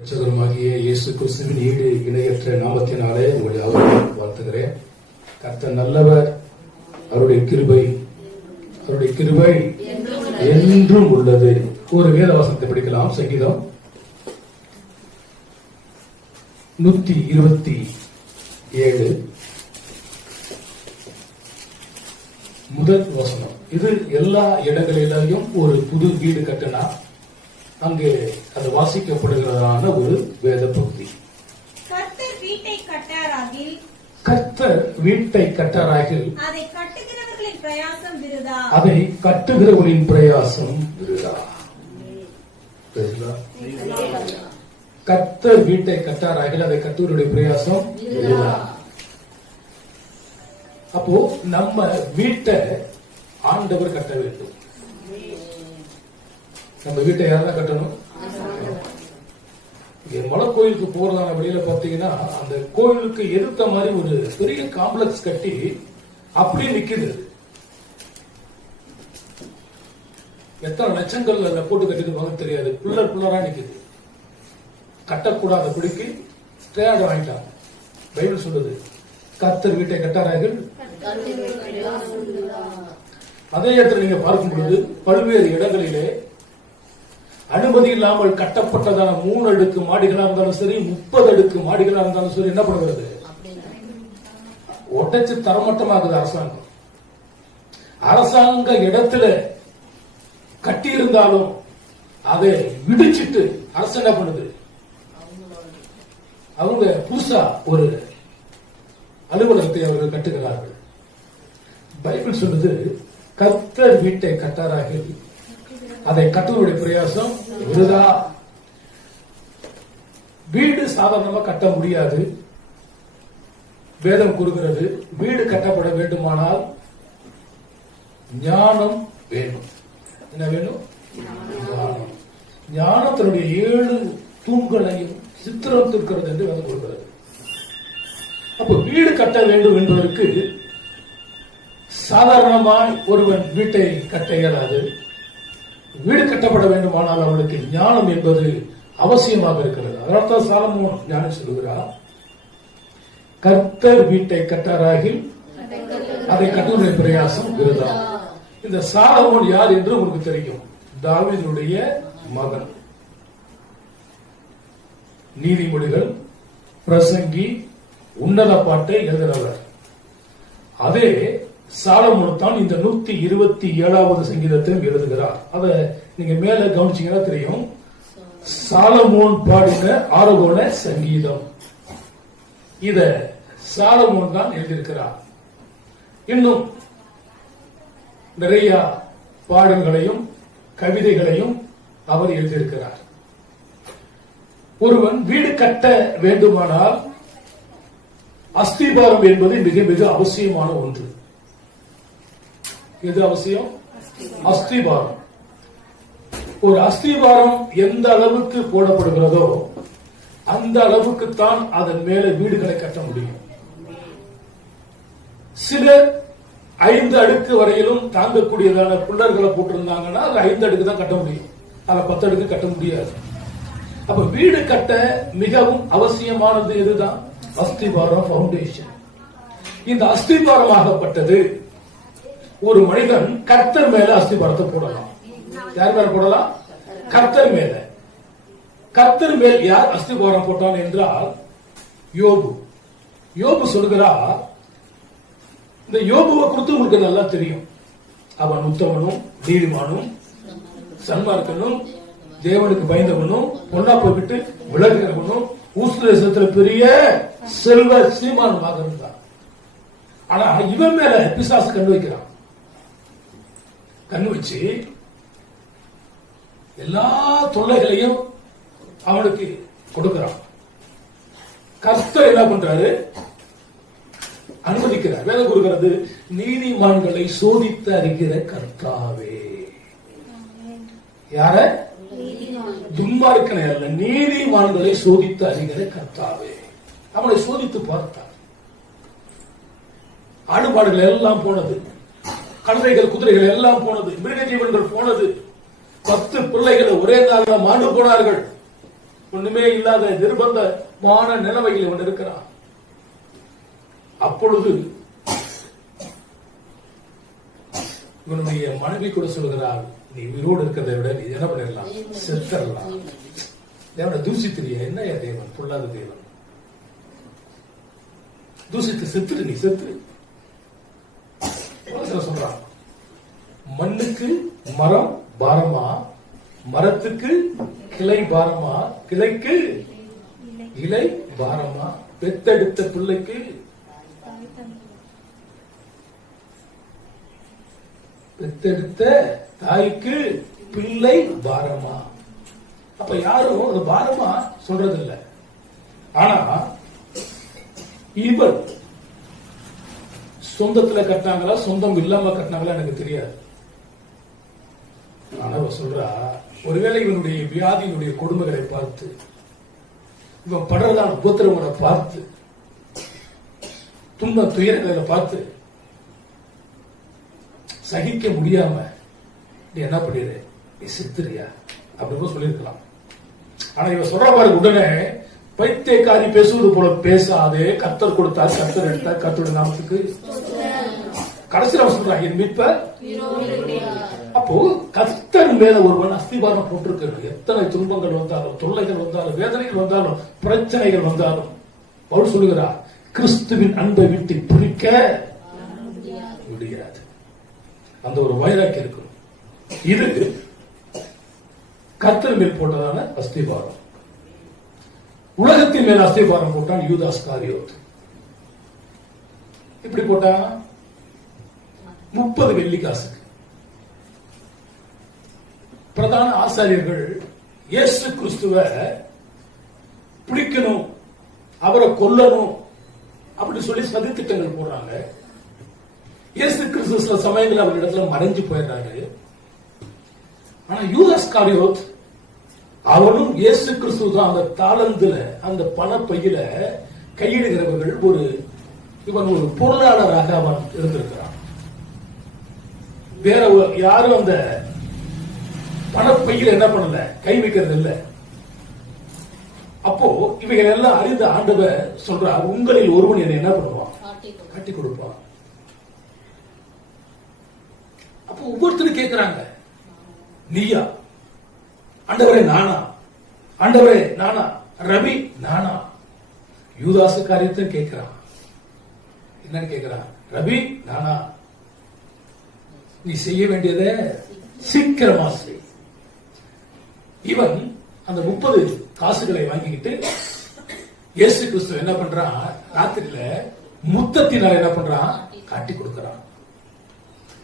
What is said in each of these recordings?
ரட்சகருமாகிய இயேசு கிறிஸ்துவின் ஈடு இணையற்ற நாமத்தினாலே உங்களை அவரை வாழ்த்துகிறேன். கர்த்தர் நல்லவர், அவருடைய கிருபை என்றும் உள்ளது. ஒரு வேத வசனத்தை படிக்கலாம். சங்கீதம் 127 முதல் வசனம். இது எல்லா இடங்களிலும் ஒரு புது வீடு கட்டினா அங்கே அது வாசிக்கப்படுகிறதான ஒரு வேத பகுதி. கர்த்தர் வீட்டை கட்டாராகில் அதை கட்டுகிறவர்களின் பிரயாசம் விருதா. கர்த்தர் வீட்டை கட்டாராகில் அதை கட்டுகிறவருடைய பிரயாசம் விருதா. அப்போ நம்ம வீட்டை ஆண்டவர் கட்ட வேண்டும். நம்ம வீட்டை யாரா கட்டணும்? மலை கோயிலுக்கு போறதான வழியில பாத்தீங்கன்னா அந்த கோயிலுக்கு எதிர்த்த மாதிரி ஒரு பெரிய காம்ப்ளெக்ஸ் கட்டி அப்படியே நிக்குது. எத்தனை லட்சங்கள் அதை போட்டு கட்டிட்டு தெரியாது. புல்லரா நிக்குது. கட்டக்கூடாத பிடிக்கு ஸ்டேட் வாங்கிட்டான். பைபிள் சொல்லுது கர்த்தர் வீட்டை கட்டாரார்கள். அதே இடத்துல நீங்க பார்க்கும் பொழுது பல்வேறு இடங்களிலே அனுமதி இல்லாமல் கட்டப்பட்டதான 3 அடுக்கு மாடிகளா இருந்தாலும் சரி, 30 அடுக்கு மாடிகளா இருந்தாலும் சரி, என்ன பண்ணுகிறது? உடைச்சு தரமட்டமாகுது அரசாங்கம். அரசாங்க இடத்துல கட்டி இருந்தாலும் அதை விடுச்சிட்டு அரசு என்ன பண்ணுது? அவங்க புதுசா ஒரு அலுவலகத்தை அவர்கள் கட்டுகிறார்கள். பைபிள் சொல்லுது கர்த்தர் வீட்டை கட்டாராகில் அதை கட்டுவருடைய பிரயாசம் விருதா. வீடு சாதாரணமா கட்ட முடியாது. வேதம் கூறுகிறது வீடு கட்டப்பட வேண்டுமானால் ஞானம் வேணும். என்ன வேணும்? ஞானம். ஞானத்தினுடைய 7 தூண்களையும் சித்திரம் இருக்கிறது என்று வேதம் கூறுகிறது. அப்ப வீடு கட்ட வேண்டும் என்பதற்கு சாதாரணமாய் ஒருவன் வீட்டை கட்ட இயலாது. வீடு கட்டப்பட வேண்டுமானால் அவனுக்கு ஞானம் என்பது அவசியமாக இருக்கிறது. அதனால்தான் சாலமோன் ஞானம் சொல்லுகிறார் கர்த்தர் வீட்டை கட்டாராகில் அதை கட்டுவதற்கு பிரயாசம் விருதா. இந்த சாலமோன் யார் என்று உங்களுக்கு தெரியும். தாவீதுடைய மகன். நீதிமொழிகள், பிரசங்கி, உன்னத பாட்டை எழுதினவர். அதே சாலமோன் தான் இந்த 127வது சங்கீதத்தில் எழுதுகிறார். அத நீங்க மேல கவனிச்சீங்கன்னா தெரியும். சாலமோன் பாடின ஆரோகண சங்கீதம். இத சாலமோன் தான் எழுதியிருக்கிறார். இன்னும் நிறைய பாடல்களையும் கவிதைகளையும் அவர் எழுதியிருக்கிறார். ஒருவன் வீடு கட்ட வேண்டுமானால் அஸ்திபாரம் என்பது மிக மிக அவசியமான ஒன்று. எது அவசியம்? அஸ்திபாரம். ஒரு அஸ்திபாரம் எந்த அளவுக்கு போடப்படுகிறதோ அந்த அளவுக்கு தான் அதன் மேல வீடுகளை கட்ட முடியும். சிலர் 5 அடுக்கு வரையிலும் தாங்கக்கூடியதான புல்லர்களை போட்டிருந்தாங்கன்னா அது 5 அடுக்கு தான் கட்ட முடியும். அதை 10 அடுக்கு கட்ட முடியாது. அப்ப வீடு கட்ட மிகவும் அவசியமானது எதுதான்? அஸ்திபாரம், பவுண்டேஷன். இந்த அஸ்திபாரமாகப்பட்டது ஒரு மனிதன் கர்த்தர் மேல அஸ்திபாரத்தை போடலாம். யார் மேல போடலாம்? கர்த்தர் மேல. கர்த்தர் மேல் யார் அஸ்திபாரம் போட்டான் என்றால் யோபு சொல்கிறார். இந்த யோபுவை குறித்து உங்களுக்கு நல்லா தெரியும். அவன் உத்தமனும் நீதிமானும் சன்மார்க்கனும் தேவனுக்கு பயந்தவனும் பொன்னாப்பை விட்டு விலகுகிறவனும் ஊசுதேசத்தில் பெரிய செல்வ சீமானுமாக இருந்தான். ஆனா இவன் மேல பிசாசு கண்ணு வைக்கிறான். கண்ணு வச்சு எல்லா தொல்லைகளையும் அவனுக்கு கொடுக்கிறான். கர்த்தர் என்ன பண்றாரு? அனுமதிக்கிறார். வேதம் கொடுக்கிறது நீதிமான்களை சோதித்து அறிகிற கர்த்தாவே. யார? துன்மார்க்கனை அல்ல, நீதிமான்களை சோதித்து அறிகிற கர்த்தாவே. அவனை சோதித்து பார்த்தார். ஆடுபாடுகள் எல்லாம் போனது, கழுதைகள் குதிரைகள் எல்லாம் போனது, மிருக ஜீவன்கள் போனது. 10 பிள்ளைகளை ஒரே நாளில் மாண்டு போனார்கள். ஒண்ணுமே இல்லாத நிர்பந்தமான நிலைமையில் இவன் இருக்கிறான். அப்பொழுது இவனுடைய மனைவி கூட சொல்கிறாள், நீ உயிரோடு இருக்கிறதை விட நீ என்ன பண்ணிடலாம், செத்துடலாம். தேவனை தூசித்திரிய என்ன தேவன், பொல்லாத தேவன். தூசித்து செத்துரு, நீ செத்துரு சொல்றான். மண்ணுக்கு மரம் பாரமா, மரத்துக்கு கிளை பாரமா, கிளைக்கு இலை பாரமா, பெத்தெடுத்த பிள்ளைக்கு பெத்தெடுத்த தாய்க்கு பிள்ளை பாரமா. அப்ப யாரும் அது பாரமா சொல்றது இல்லை. ஆனா இவர் சொந்தத்துல கட்டினாங்களா சொந்தம் இல்லாம கட்டினாங்களா எனக்கு தெரியாது. ஆனா சொல்றா, ஒருவேளை இவனுடைய வியாதியினுடைய கொடுமைகளை பார்த்து, இவன் படுறதான உபத்திரவங்களை பார்த்து, துன்ப துயரங்களை பார்த்து சகிக்க முடியாம நீ என்ன பண்ணிடு, நீ சித்திரியா அப்படின்னு சொல்லியிருக்கலாம். ஆனா இவன் சொல்ற மாதிரி உடனே பைத்தியக்காரி பேசுவது போல பேசாதே, கர்த்தர் கொடுத்தார், கர்த்தர் எடுத்தார், கர்த்தருடைய நாமத்துக்கு. கடைசியில் சொல்றான், என் மீட்பர். அப்போ கர்த்தர் மேல ஒருவன் அஸ்திபாரம் போட்டிருக்கிறது. எத்தனை துன்பங்கள் வந்தாலும், தொல்லைகள் வந்தாலும், வேதனைகள் வந்தாலும், பிரச்சனைகள் வந்தாலும், அவர் சொல்லுகிறார், கிறிஸ்துவின் அன்பை விட்டு பிரிக்க முடியாது. அந்த ஒரு வைராக்கியம் இருக்கும். இது கர்த்தர் மேல் போட்டதான அஸ்திபாரம். உலகத்தின் மேல் அஸ்திபாரம் போட்டான் யூதாஸ் காரியோத். இப்படி போட்டா 30 வெள்ளி காசுக்கு. பிரதான ஆசாரியர்கள் இயேசு கிறிஸ்துவ பிடிக்கணும், அவரை கொல்லணும் அப்படி சொல்லி சதித்திட்டங்கள் போடுறாங்க. இயேசு கிறிஸ்து சில சமயங்கள் அவர் இடத்துல மறைஞ்சு போயிடுறாரு. ஆனா யூதாஸ் காரியோத் அவனும் இயேசு கிறிஸ்து தான் அந்த தாளந்துல, அந்த பணப்பையில கையிடுகிறவர்கள். இவன் ஒரு பொருளாளராக அவன் இருந்திருக்கிறான். வேற யாரும் அந்த பணப்பையில என்ன பண்ணல, கை வைக்கிறது இல்லை. அப்போ இவைகள் எல்லாம் அறிந்த ஆண்டவர் சொல்றார், உங்களில் ஒருவன் என்னை என்ன பண்ணுவான், காட்டி கொடுப்பான். அப்போ ஒவ்வொருத்தரும் கேட்கிறாங்க, நீயா ஆண்டவரே, நானா ஆண்டவரே, நானா ரவி, நானா? யூதாசு காரியத்தை கேட்கிறான். என்னன்னு கேட்கிறான், ரவி நானா? நீ செய்ய வேண்டியதை சீக்கிரமா செய். இவன் அந்த 30 காசுகளை வாங்கிக்கிட்டு இயேசு கிறிஸ்து என்ன பண்றான், ராத்திரியில முத்தத்தினால் என்ன பண்றான், காட்டி கொடுக்கிறான்.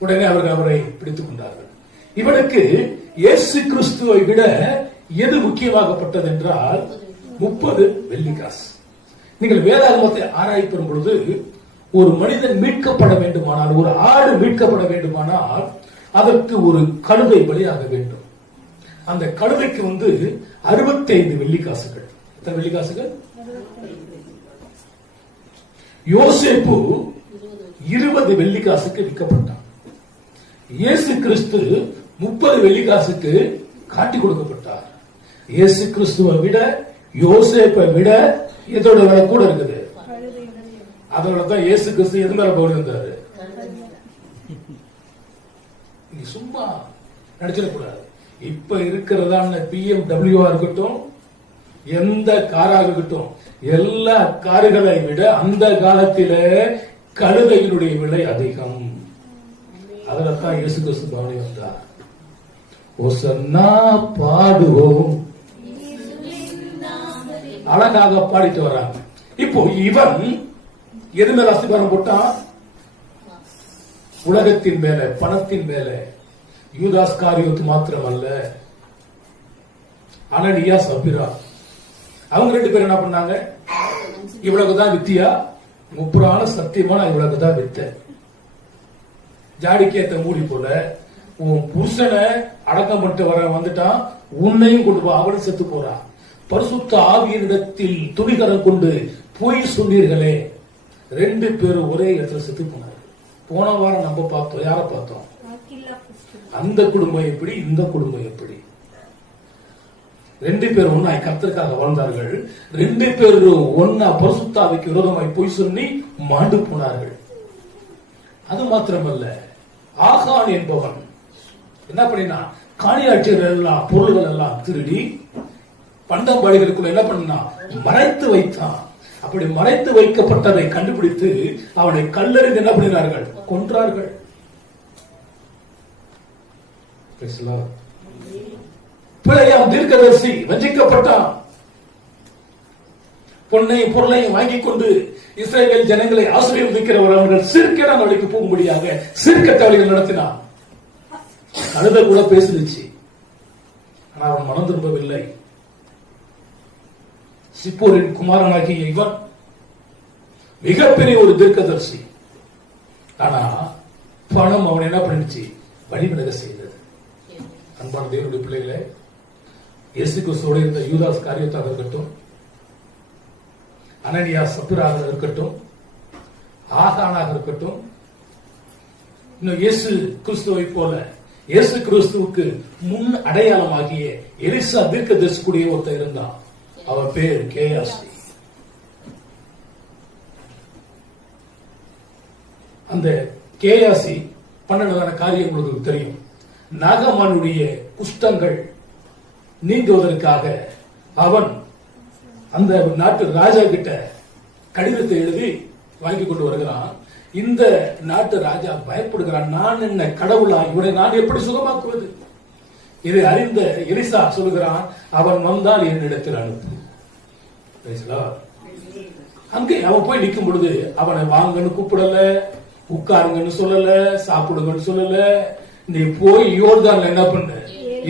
உடனே அவர்கள் அவரை பிடித்துக் கொண்டார்கள். இவனுக்கு இயேசு கிறிஸ்துவை விட எது முக்கியமாகப்பட்டது என்றால் 30 வெள்ளி காசு. நீங்கள் வேதாகமத்தை ஆராய்ப்படும் பொழுது, ஒரு மனிதன் மீட்கப்பட வேண்டுமானால், ஒரு ஆடு மீட்கப்பட வேண்டுமானால் அதற்கு ஒரு கழுதை பலியாக வேண்டும். அந்த கழுதைக்கு 65 வெள்ளி காசுகள். எத்தனை வெள்ளி காசுகள்? யோசேப்பு 20 வெள்ளி காசுக்கு விற்கப்பட்டான். இயேசு கிறிஸ்து 30 வெள்ளி காசுக்கு காட்டி கொடுக்கப்பட்டார். இயேசு கிறிஸ்துவை விட, யோசேப்பை விட இதோட விலை கூட இருக்குது. அதோட தான் இயேசு கிறிஸ்து எது மேல போயிருந்தாரு. நீ சும்மா நடிச்சிடக்கூடாது. இப்ப இருக்கிறதான BMW இருக்கட்டும், எந்த காராக இருக்கட்டும், எல்லா கார்களை விட அந்த காலத்தில கழுதையினுடைய விலை அதிகம். அதுலதான் இயேசு கிறிஸ்து கவனி வந்தார். ஓசன்னா பாடுவோம், அழகாக பாடிட்டு வராங்க. இப்போ இவன் எது மேல அஸ்திபாரம் போட்டான்? உலகத்தின் மேல, பணத்தின் மேல. யூதாஸ் காரியோத் மாத்திரம் அல்ல, அனனியா சபிரா, அவங்க 2 பேரும் என்ன பண்ணாங்க, இவ்வளவுதான் வித்தியா, முப்புறான சத்தியமான இவ்வளவுதான் வித்த. ஜாடிக்கேத்த மூடி போல உன் புருஷனை அடக்கம் பண்ணிட்டு வந்துட்டான், உன்னையும் கொண்டு போ, அவனும் செத்து போறான். பரிசுத்த ஆவியினிடத்தில் துணிகரம் கொண்டு பொய் சொன்னீர்களே. 2 பேரும் ஒரே இடத்துல செத்து போனாங்க. போன வாரம் நம்ம பார்த்தோம், யார பார்த்தோம்? அந்த குடும்பம் எப்படி, இந்த குடும்பம் எப்படி? 2 பேர் ஒன்னாய் கர்த்தருக்காக வாழ்ந்தார்கள். 2 பேரும் ஒன்னா பரிசுத்தாவிக்கு விரோதமாய் பொய் சொல்லி மாண்டு போனார்கள். அது மாத்திரமல்ல, ஆகான் என்பவன் என்ன பண்ணினா, காணியாட்சியர் எல்லாம் பொருள்கள் எல்லாம் திருடி பண்டம்பாடிகளுக்குள்ள என்ன பண்ணா, மறைத்து வைத்தான். அப்படி மறைத்து வைக்கப்பட்டதை கண்டுபிடித்து அவனை கல்லெறிந்து என்ன பண்ணினார்கள், கொன்றார்கள். பிழையாம் தீர்க்கதரிசி வஞ்சிக்கப்பட்டான். பொன்னையும் பொருளையும் வாங்கிக் கொண்டு இஸ்ரவேல் ஜனங்களை ஆசீர்வதிக்கிறவர் அவர்கள் சிற்கேடான வழிக்கு போகும்படியாக சிற்கட்ட வழிகள் நடத்தினான். கழுத கூட பேசிடுச்சு, ஆனா அவன் மனம் திரும்பவில்லை. சிப்போரின் குமாரனாகிய இவன் மிகப்பெரிய ஒரு தீர்க்கதரிசி. ஆனா பணம் அவன் என்ன பண்ணிடுச்சு, வழிவிலக செய்தது. அன்பான தேவனுடைய பிள்ளைகளே, இயேசு கிறிஸ்துவோடு இருந்த யூதாஸ் காரியத்தாக இருக்கட்டும், அனனியா சப்பிராக இருக்கட்டும், ஆகானாக இருக்கட்டும், இன்னும் இயேசு கிறிஸ்துவை போல இயேசு கிறிஸ்துவுக்கு முன் அடையாளமாகிய எலிசா தீர்க்கதரிசி கூடிய ஒருத்தர் இருந்தான். அவன் பேர் கேயாசி. அந்த கேயாசி பண்ணதான காரியம் உங்களுக்கு தெரியும். நாகமானுடைய குஷ்டங்கள் நீங்குவதற்காக அவன் அந்த நாட்டு ராஜா கிட்ட கடிதத்தை எழுதி வாங்கி கொண்டு வருகிறான். இந்த நாட்டு ராஜா பயப்படுகிறான். நான் என்ன கடவுளா, இவனை நான் எப்படி சுகமாக்குவது? இதை அறிந்த எலிசா சொல்லுகிறான், அவன் வந்தால் என்னிடத்தில் அனுப்பு. அங்கே அவன் போய் நிற்கும் பொழுது அவனை வாங்கன்னு கூப்பிடல, உட்காருங்கன்னு சொல்லல, சாப்பிடுங்கன்னு சொல்லல. நீ போய் யோர்தான்ல என்ன பண்ண,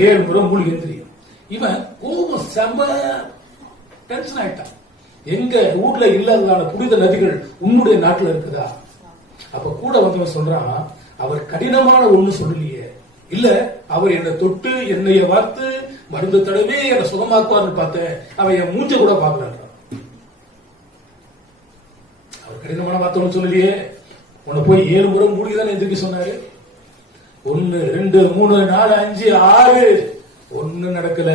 7 முறை மூழ்கி தெரியும். இவன் கோபம் செம டென்ஷன் ஆயிட்டான். எங்க ஊர்ல இல்லாததான புனித நதிகள் உன்னுடைய நாட்டுல இருக்குதா? அப்ப கூட வந்தவன் சொல்றான், அவர் கடினமான ஒண்ணு சொல்லலையே, இல்ல அவர் என்னை தொட்டு என்னைய வார்த்து மருந்து தடவே என்னை சுகமாக்குவார்னு பார்த்தேன், அவன் என் மூஞ்ச கூட பார்க்கல. அவர் கடினமான வார்த்தை ஒண்ணு சொல்லலையே, உன்னை போய் 7 முறை மூடிதான் எந்திரிக்க சொன்னாரு. 1 2 3 4 5 6 ஒண்ணு நடக்கல.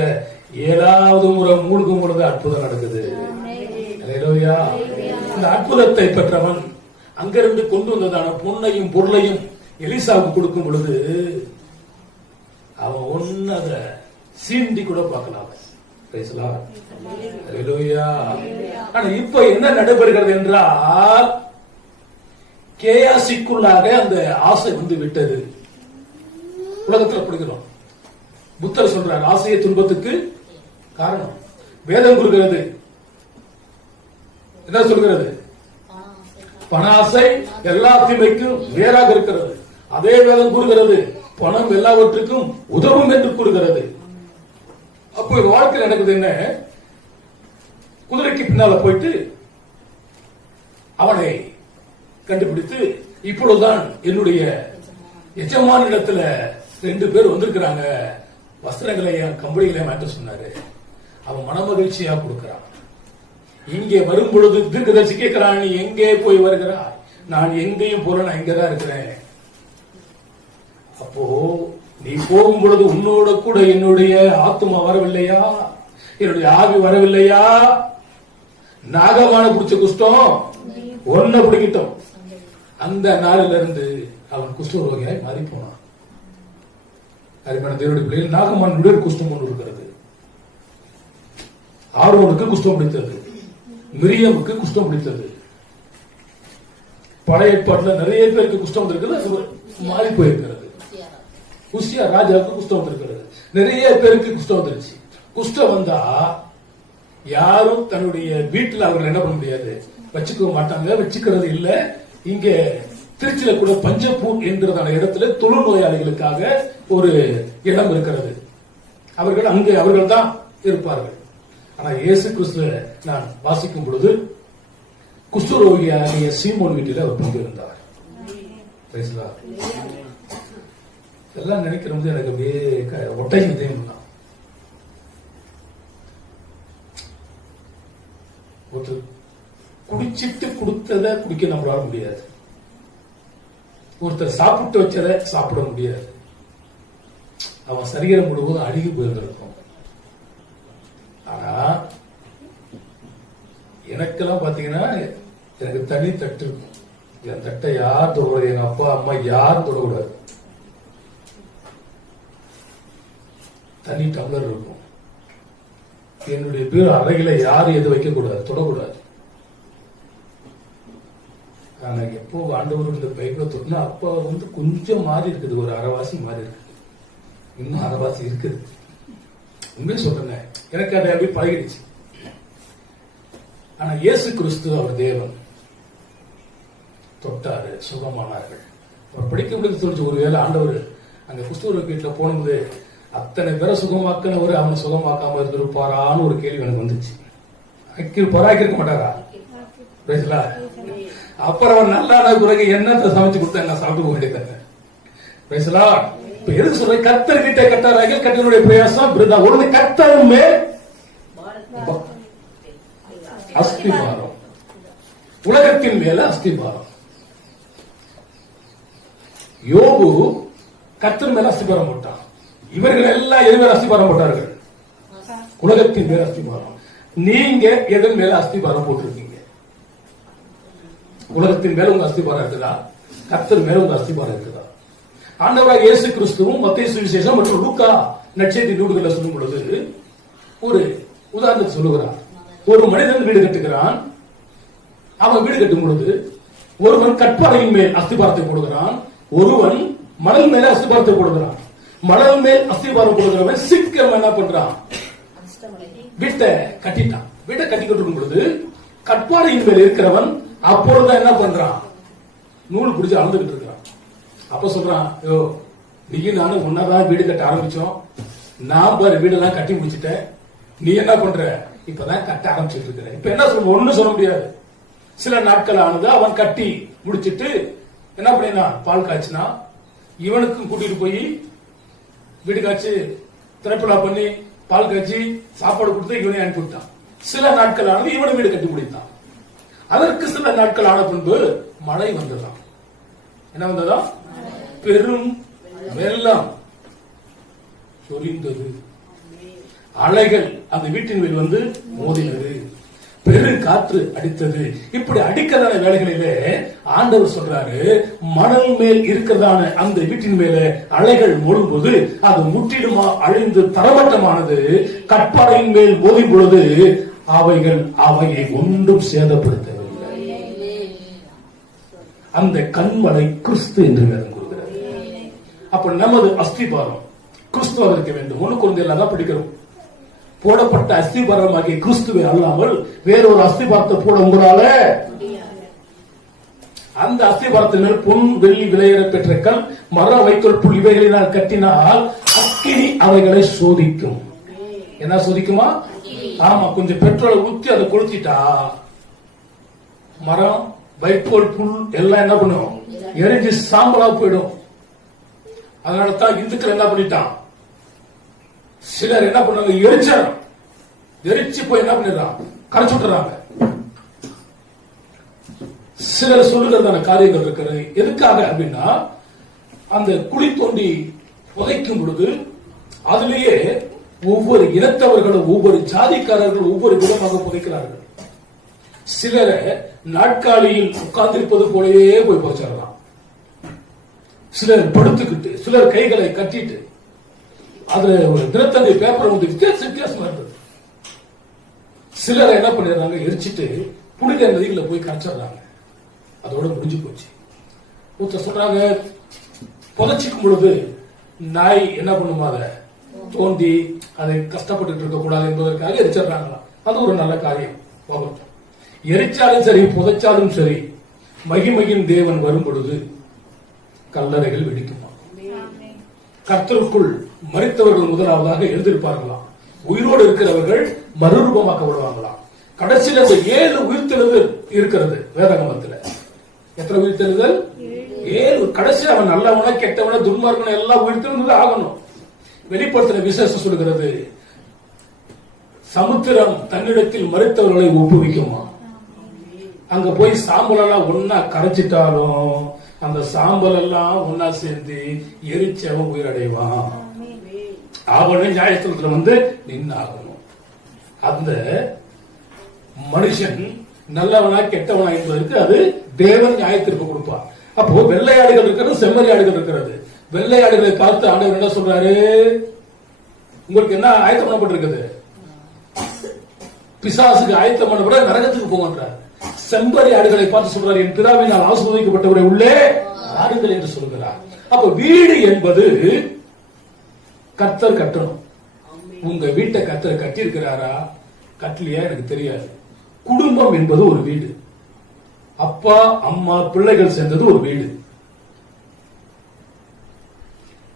7வது முறை மூழ்கும் பொழுது அற்புதம் நடக்குது. அல்லேலூயா. இந்த அற்புதத்தை பெற்றவன் அங்கிருந்து கொண்டு வந்ததான பொன்னையும் பொருளையும் எலிசாவுக்கு கொடுக்கும் பொழுது அவன் ஒன்னு அத சீண்டி கூட பார்க்கலாம். ஆனா இப்ப என்ன நடைபெறுகிறது என்றால், கேயாசிக்குள்ளாக அந்த ஆசை வந்து விட்டது. உலகத்தில் படிக்கிறோம், புத்தர் சொல்றார், ஆசைய துன்பத்துக்கு காரணம். வேதம் கூறுகிறது, என்ன சொல்கிறது? பண ஆசை எல்லா தீமைக்கும் வேறாக இருக்கிறது. அதே வேதம் கூறுகிறது, பணம் எல்லாவற்றுக்கும் உதவும் என்று கூறுகிறது. அப்போ வாழ்க்கை நடக்குது என்ன, குதிரைக்கு பின்னால போயிட்டு அவனை கண்டுபிடித்து, இப்பொழுதுதான் என்னுடைய எஜமான இடத்துல 2 பேர் வந்திருக்கிறாங்க, வஸ்திரங்களையும் கம்பளிகளையும் மாற்ற சொன்னாரு. அவன் மனமகிழ்ச்சியா கொடுக்கிறான். இங்கே வரும் பொழுது தீர்க்கதரிசி கேட்கிறான், நீ எங்கே போய் வருகிறாய்? நான் எங்கேயும் போல, நான் இங்கதான் இருக்கிறேன். அப்போ நீ போகும் பொழுது உன்னோட கூட என்னுடைய ஆத்மா வரவில்லையா, என்னுடைய ஆவி வரவில்லையா? நாகமான பிடிச்ச குஷ்டம் ஒன்ன பிடிக்கிட்டோம். அந்த நாளில இருந்து அவன் குஷ்டரோகியாய் மாறி போனான். அருமையான தேவனுடைய பிள்ளைகள், நாகமானுடைய குஷ்டம் ஒன்று இருக்கிறது. ஆரோனுக்கு குஷ்டம் பிடித்தது, மிரியமுக்கு குஷ்டம் பிடித்தது. பழைய ஏற்பாட்டுல நிறைய பேருக்கு குஷ்டம் வந்திருக்கிறது, அது மாறி போயிருக்கிறது. உசியா ராஜாவுக்கு குஷ்டம் வந்திருக்கிறது, நிறைய பேருக்கு குஷ்டம் வந்துருச்சு. குஷ்டம் வந்தா யாரும் தன்னுடைய வீட்டுல அவர்கள் என்ன பண்ண முடியாது, வச்சுக்க மாட்டாங்க, வச்சுக்கிறது இல்ல. இங்க திருச்சியில கூட பஞ்சப்பூர் என்கிறதான இடத்துல தொழுநோயாளிகளுக்காக ஒரு இடம் இருக்கிறது. அவர்கள் அங்கே அவர்கள் தான் இருப்பார்கள். ஆனா இயேசு கிறிஸ்துவ நான் வாசிக்கும் பொழுது குஷ்டரோகியாகிய சீமோன் வீட்டில் அவர் பங்கு இருந்தார். எல்லாம் நினைக்கிற போது எனக்கு அப்படியே ஒட்டை இதயம் தான். ஒருத்தர் குடிச்சிட்டு கொடுத்ததை குடிக்க நம்மளால முடியாது, ஒருத்தர் சாப்பிட்டு வச்சதை சாப்பிட முடியாது. அவன் சரீரம் முழுவதும் அழுகி போயிருந்திருக்கும். எனக்கெல்லாம் பாத்தீங்கன்னா எனக்கு தனி தட்டு இருக்கும். என் தட்டை யார் தொடக்கூடாது, எங்க அப்பா அம்மா யாரும் தொடக்கூடாது. தனி டம்ளர் இருக்கும். என்னுடைய பேர் அறையில யாரும் எது வைக்க கூடாது, தொடக்கூடாது. ஆனா எப்போ ஆண்டவர் இந்த பைப்ல தொட்டினா அப்ப கொஞ்சம் மாறி இருக்குது, ஒரு அரைவாசி மாறி இருக்குது, இன்னும் அரைவாசி இருக்குது. உண்மையை சொல்றேன், எனக்கு அதை அப்படி பழகிடுச்சு. ஆனா இயேசு கிறிஸ்து அவர் தேவன், தொட்டாரு, சுகமானார்கள். அவர் படிக்க முடியாது சொல்லிச்சு. ஒருவேளை ஆண்டவர் அங்க கிறிஸ்துவ வீட்டுல போனது அத்தனை பேரை சுகமாக்கினவர் அவனை சுகமாக்காம இருந்திருப்பாரான்னு ஒரு கேள்வி எனக்கு வந்துச்சு. பராக்கிருக்க மாட்டாரா? அப்புறம் அவர் நல்லான பிறகு என்னத்தை சமைச்சு கொடுத்தா நான் சாப்பிட்டு வேண்டியது. இப்ப எதுக்கு சொல்றேன், கர்த்தர் கிட்ட கட்டாராக கர்த்தருடைய பிரயாசம் உடனே கர்த்தருமே அஸ்திபாரம், உலகத்தின் மேல அஸ்திபாரம். யோபு கர்த்தர் மேல அஸ்திபாரம் போட்டான். இவர்கள் எல்லாம் எது மேல அஸ்திபாரம் போட்டார்கள்? உலகத்தின் மேல அஸ்திபாரம். நீங்க எதன் மேல அஸ்திபாரம் போட்டிருக்கீங்க? உலகத்தின் மேல உங்க அஸ்திபாரம் இருக்குதா? கர்த்தர் மேல உங்க அஸ்திபாரம் இருக்குதா? ஆண்டவராக இயேசு கிறிஸ்துவும் மத்தேயு சுவிசேஷம் மற்றும் லூக்கா நற்செய்தி நூல்களை சொல்லும் பொழுது ஒரு உதாரணத்தை சொல்லுகிறார். ஒரு மனிதன் வீடு கட்டுகிறான். அவன் வீடு கட்டும் பொழுது ஒருவன் கற்பாறையின் மேல் அஸ்திபாரத்தை போடுகிறான், ஒருவன் மணல் மேல அஸ்திபாரத்தை போடுகிறான். மணல் மேல் அஸ்திபாரம் போடுகிறவன் சீக்கிரம் என்ன பண்றான்? வீட்டை கட்டிட்டான். வீட்டை கட்டிக்கிட்டு இருக்கும் பொழுது கற்பாறையின் மேல் இருக்கிறவன் அப்பொழுதுதான் என்ன பண்றான்? நூல் பிடிச்சு அளந்துகிட்டு இருக்கிறான். அப்ப சொல்றான், யோ நீ நானும் ஒன்னாதான் வீடு கட்ட ஆரம்பிச்சோம், நான் பாரு வீடெல்லாம் கட்டி முடிச்சுட்டேன், நீ என்ன பண்ற? இப்பதான் கட்ட ஆரம்பிச்சுட்டு இருக்கிற. இப்ப என்ன சொல்ல, ஒண்ணு சொல்ல முடியாது. சில நாட்கள் ஆனது. அவன் கட்டி முடிச்சிட்டு என்ன பண்ணினா, பால் காய்ச்சினா, இவனுக்கும் கூட்டிட்டு போய் வீடு காய்ச்சி திரைப்பலா பண்ணி பால் காய்ச்சி சாப்பாடு கொடுத்து இவனை அனுப்பிவிட்டான். சில நாட்கள் ஆனது. இவனை வீடு கட்டி முடித்தான். அதற்கு சில நாட்கள் ஆன பின்பு மழை வந்ததாம். என்ன வந்ததா? பெரும் வெள்ளம் சொரிந்தது. அலைகள் அந்த வீட்டின் மேல் வந்து மோதினது. பெரு காற்று அடித்தது. இப்படி அடிக்கிறதான வேலைகளிலே ஆண்டவர் சொல்றாரு, மணல் மேல் இருக்கிறதான அந்த வீட்டின் மேல அலைகள் மோதும்போது அது முற்றிலுமா அழிந்து தரமட்டமானது. கற்பாறையின் மேல் மோதும் பொழுது அவையை ஒன்றும் சேதப்படுத்தவில்லை. அந்த கண்மலை கிறிஸ்து என்று வேதம் கூறுகிறது. அப்ப நமது அஸ்திபாரம் கிறிஸ்துவாக இருக்க வேண்டும். 1 கொரிந்தியர் தான் படிக்கிறோம். போடப்பட்ட அஸ்திபாரமாகிய கிறிஸ்துவை அல்லாமல் வேறொரு அஸ்திபாரத்தை போட உங்களால. அந்த அஸ்திபாரத்தின் மேல் பொன் வெள்ளி விலையேற பெற்ற கல் மர வைக்கோல் புல் இவைகளினால் கட்டினால் அக்கினி அவைகளை சோதிக்கும். என்ன சோதிக்குமா? ஆமா, கொஞ்சம் பெட்ரோலை ஊற்றி அதை கொளுத்திட்டா மரம் வைக்கோல் புல் எல்லாம் என்ன பண்ணும்? எரிஞ்சு சாம்பலா போயிடும். அதனாலதான் இந்துக்கள் என்ன பண்ணிட்டான், சிலர் என்ன பண்ணாங்க, எரிச்சு போய் என்ன பண்ணிடுறான், கரைச்சு விட்டுறாங்க. சிலர் சொல்லுகிறதான காரியங்கள் இருக்கிறது. எதுக்காக அப்படின்னா, அந்த குழி தோண்டி புதைக்கும் பொழுது அதிலேயே ஒவ்வொரு இனத்தவர்களும் ஒவ்வொரு ஜாதிக்காரர்கள் ஒவ்வொரு விதமாக புதைக்கிறார்கள். சிலரை நாட்காலியில் உட்கார்ந்திருப்பது போலவே போய் புதைச்சிடலாம். சிலர் படுத்துக்கிட்டு, சிலர் கைகளை கட்டிட்டு, அதுல ஒரு தினத்தந்தி பேப்பர் வந்து வித்தியாசமா இருந்தது. சிலரை என்ன பண்ணிடுறாங்க, எரிச்சிட்டு புனித நதிகளை போய் கரைச்சிடுறாங்க. அதோட முடிஞ்சு போச்சு. ஒருத்தர் சொல்றாங்க, புதைச்சிக்கும் பொழுது நாய் என்ன பண்ணுமா, அதை தோண்டி அதை கஷ்டப்பட்டு இருக்க கூடாது என்பதற்காக எரிச்சிடுறாங்களாம். அது ஒரு நல்ல காரியம். எரிச்சாலும் சரி புதைச்சாலும் சரி, மகிமையின் தேவன் வரும் பொழுது கல்லறைகள் வெடிக்குமா? கர்த்தருக்குள் மரித்தவர்கள் முதலாவதாக எழுந்திருப்பார்களாம். உயிரோடு இருக்கிறவர்கள் மறுரூபமாக்கப்படுவாங்களாம். கடைசியில் அந்த 7 உயிர்த்தெழுதல் இருக்கிறது வேதாகமத்தில். எத்தனை உயிர்த்தெழுதல்? 7. கடைசி அவன் நல்லவன கெட்டவன துன்மார்க்கன எல்லாம் உயிர்த்தெழுந்து ஆகணும். வெளிப்படுத்தின விசேஷம் சொல்கிறது, சமுத்திரம் தன்னிடத்தில் மரித்தவர்களை ஒப்புவிக்குமா. அங்க போய் சாம்பல் எல்லாம் ஒன்னா கரைச்சிட்டாலும் அந்த சாம்பல் எல்லாம் ஒன்னா சேர்ந்து எரிச்சவன் உயிரடைவான். அவனே நியாயத்துல வந்து நின்னாகணும். அந்த மனுஷன் நல்லவனா கெட்டவனா என்பதற்கு அது தேவன் நியாயத்திற்கு கொடுப்பார். அப்போ வெள்ளையாடுகள் இருக்கிறது, செம்மறியாடுகள் இருக்கிறது. வெள்ளையாடுகளை பார்த்து ஆண்டவர் என்ன சொல்றாரு? உங்களுக்கு என்ன ஆயத்தம் பண்ணப்பட்டிருக்குது? பிசாசுக்கு ஆயத்தம் பண்ணப்பட நரகத்துக்கு போகின்றார். செம்பரி ஆடுகளை பார்த்து சொல்றாரு, என் பிதாவினால் ஆசீர்வதிக்கப்பட்டவரை உள்ளே ஆடுகள் என்று சொல்கிறார். அப்ப வீடு என்பது கர்த்தர் கட்டணும். உங்க வீட்டை கர்த்தர் கட்டி இருக்கிறாரா கட்டலையா எனக்கு தெரியாது. குடும்பம் என்பது ஒரு வீடு. அப்பா அம்மா பிள்ளைகள் சேர்ந்தது ஒரு வீடு.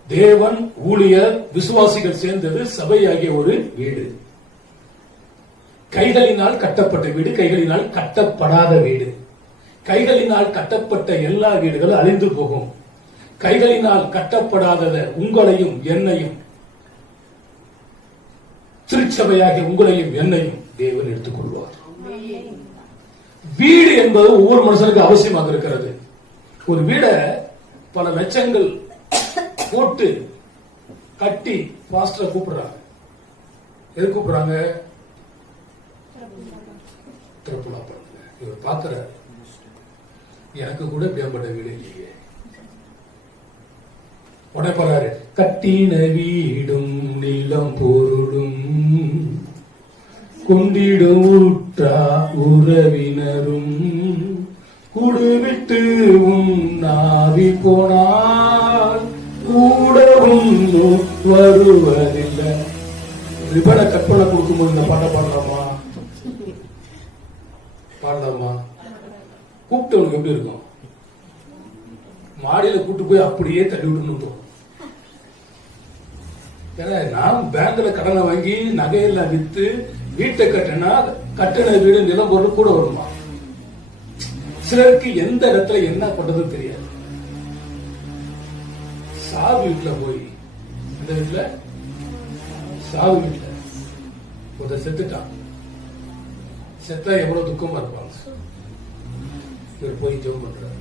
தேவன் ஊழியர் விசுவாசிகள் சேர்ந்தது சபையாகிய ஒரு வீடு. கைகளினால் கட்டப்பட்ட வீடு, கைகளினால் கட்டப்படாத வீடு. கைகளினால் கட்டப்பட்ட எல்லா வீடுகளும் அழிந்து போகும். கைகளினால் கட்டப்படாதத உங்களையும் என்னையும், திருச்சபையாகிய உங்களையும் என்னையும் தேவன் எடுத்துக் கொள்வார். வீடு என்பது ஒவ்வொரு மனுஷனுக்கு அவசியமாக இருக்கிறது. ஒரு வீடை பல லட்சங்கள் போட்டு கட்டி பாஸ்டரை கூப்பிடுறாங்க. எது கூப்பிடுறாங்க? திருப்புலா பண்ணுங்க. இவர் பாக்குறாரு, எனக்கு கூட இப்படியாப்பட்ட வீடு இல்லையே. உடைப்பறாரு, கட்டின வீடும் நிலம் பொருளும் கொண்டிடும் ஊற்றா உறவினரும் குடுவிட்டு நாவி போனால் கூடவும் வருவதில்லை. ரிபனை கற்பனை கொடுக்கும்போது இந்த பாட்டை பாடலாமா? பாடலாமா? கூப்பிட்டவனுக்கு எப்படி இருக்கும்? மாடியில கூட்டு போய் அப்படியே தள்ளி விட்டுன்னு. ஏன்னா நான் பேங்க்ல கடனை வாங்கி நகையெல்லாம் வித்து வீட்டை கட்டினா கட்டின வீடு நிலம் பொருள் கூட வருமா? சிலருக்கு எந்த இடத்துல என்ன பண்றது தெரியாது. சாவு வீட்டுல போய், இந்த வீட்டுல சாவு வீட்டுல ஒரு செத்துட்டான். செத்தா எவ்வளவு துக்கமா இருப்பாங்க. இவர் போய் ஜெபம் பண்றாரு.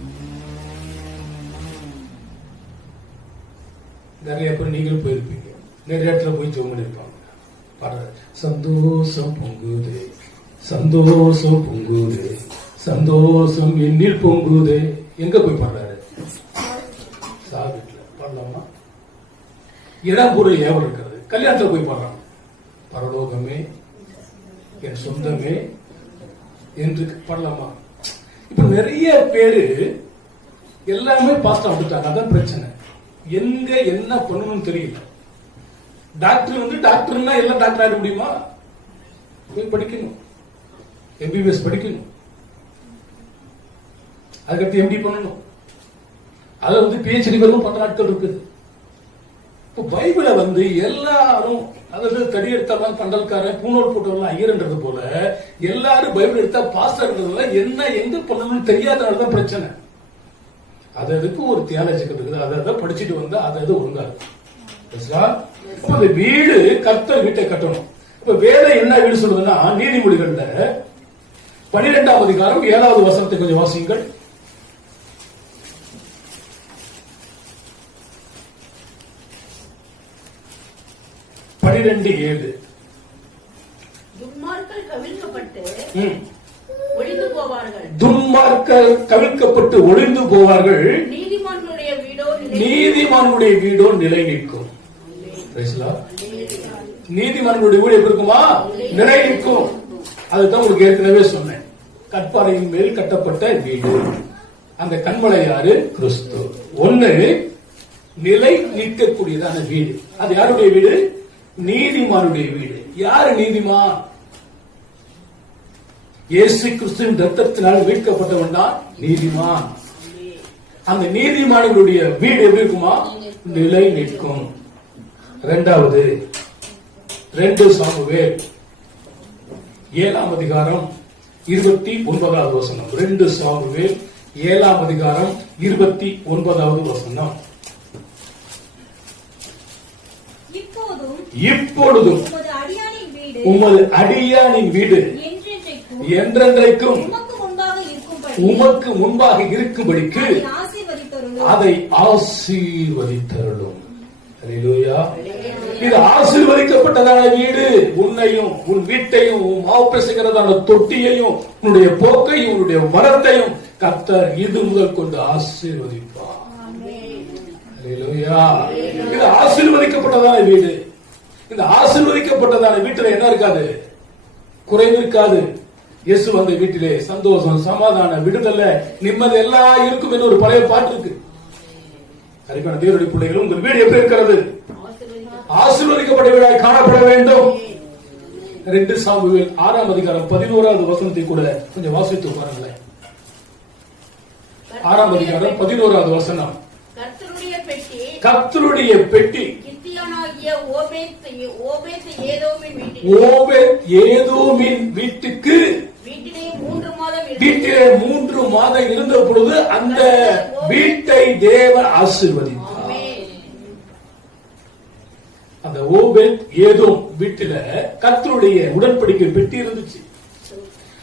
நிறைய பேர் நீங்களும் போயிருப்பீங்க. நிறைய இடத்துல போய் ஜெபம் பண்ணிருப்பாங்க. பாடுறாரு, சந்தோஷம் பொங்குதே, சந்தோஷம் பொங்குதே, சந்தோஷம் என்னில் பொங்குதே. எங்க போய் பாடுறாரு? சாவு வீட்டுல. பாடலாமா? இடம் பொருள் ஏவல் இருக்கிறது. கல்யாணத்துல போய் பாடுறாங்க, பரலோகமே என் சொந்தமே என்று பாடலாமா? இப்ப நிறைய பேரு எல்லாமே பாஸ்டா விட்டுட்டாங்க. அதான் பிரச்சனை. எங்க என்ன பண்ணணும்னு தெரியல. டாக்டர் டாக்டர்னா எல்லாம் டாக்டர் ஆக முடியுமா? போய் படிக்கணும், எம்பிபிஎஸ் படிக்கணும், அதுக்கடுத்து எம்டி பண்ணணும், அதை பிஹெச்டி வரும் பண்ற நாட்கள் இருக்குது. இப்போ பைபிளை எல்லாரும், அதாவது தடி எடுத்தவன் பண்டல்காரன் பூனோல் போட்டவன் ஐயர்ன்றது போல எல்லாரும் பைபிள் எடுத்தா பாஸ்டர்ன்றதுல என்ன எங்க பண்ணணும்னு தெரியாததான் பிரச்சனை. அதுக்கு ஒரு தியாலஜி இருக்குது. அதை படிச்சுட்டு வந்தா அது ஒழுங்கா இருக்கும். வீடு கர்த்தர் வீட்டை கட்டணும். இப்ப வேலை என்ன வீடு சொல்லுதுன்னா, நீதிமொழிகள்ல 12ஆம் அதிகாரம் 7வது வசனத்தை கொஞ்சம் வாசியுங்கள். துன்மார்க்கர் கவிழ்க்கப்பட்டு ஒளிந்து போவார்கள், நீதிமானுடைய வீடோ நிலை நிற்கும். நீதிமானுடைய வீடு எப்படி இருக்குமா? நிலை நிற்கும். அதுதான் உங்களுக்கு ஏற்கனவே சொன்னேன். கற்பாறையின் மேல் கட்டப்பட்ட வீடு. அந்த கண்மலை யாரு? கிறிஸ்து. ஒண்ணு நிலை நிற்கக்கூடியதான வீடு. அது யாருடைய வீடு? நீதிமானுடைய வீடு. யாரு நீதிமான்? இயேசு கிறிஸ்துவின் ரத்தத்தினால் மீட்கப்பட்டவன் தான் நீதிமான். அந்த நீதிமானுடைய வீடு எப்படி இருக்குமா? நிலை நிற்கும். இரண்டாவது 2 சாமுவேல் 7ஆம் அதிகாரம் 29வது வசனம். 2 சாமுவேல் 7ஆம் அதிகாரம் 29வது வசனம். இப்பொழுதும் உமது அடியானின் வீடு என்றென்றைக்கும் உமக்கு முன்பாக இருக்கும்படிக்கு அதை ஆசீர்வதித்தருளும். இது ஆசீர்வதிக்கப்பட்டதான வீடு. உன்னையும் உன் வீட்டையும் உன் மாவு பிசைக்கிறதான தொட்டியையும் உன்னுடைய போக்கையும் உன்னுடைய வரத்தையும் கர்த்தர் இது முதல் கொண்டு ஆசீர்வதிப்பார். அல்லேலூயா. இது ஆசீர்வதிக்கப்பட்டதான வீடு. இந்த ஆசீர்வதிக்கப்பட்டதான வீட்டில் என்ன இருக்காது? குறைவு இருக்காது. இயேசு வந்த வீட்டிலே சந்தோஷம், சமாதானம், விடுதலை, நிம்மதி எல்லாம் இருக்கும் என்று ஒரு பழைய பாட்டு இருக்கு. அதுக்கான தேவனுடைய பிள்ளைகள் உங்கள் வீடு எப்படி இருக்கிறது? ஆசீர்வதிக்கப்பட்ட வீடாய் காணப்பட வேண்டும். 2 சாமுவேல் 6ஆம் அதிகாரம் 11வது வசனத்தை கூட கொஞ்சம் வாசித்து பாருங்களேன். 6ஆம் அதிகாரம் 11வது வசனம். கர்த்தருடைய பெட்டி ஓபேத் ஏதோமின் வீட்டுக்கு வீட்டிலே 3 மாதம் இருந்த பொழுது அந்த வீட்டை தேவன் ஆசீர்வதித்தார். அந்த ஓபேத் ஏதோம் வீட்டில கர்த்தருடைய உடன்படிக்கை பெட்டி இருந்துச்சு.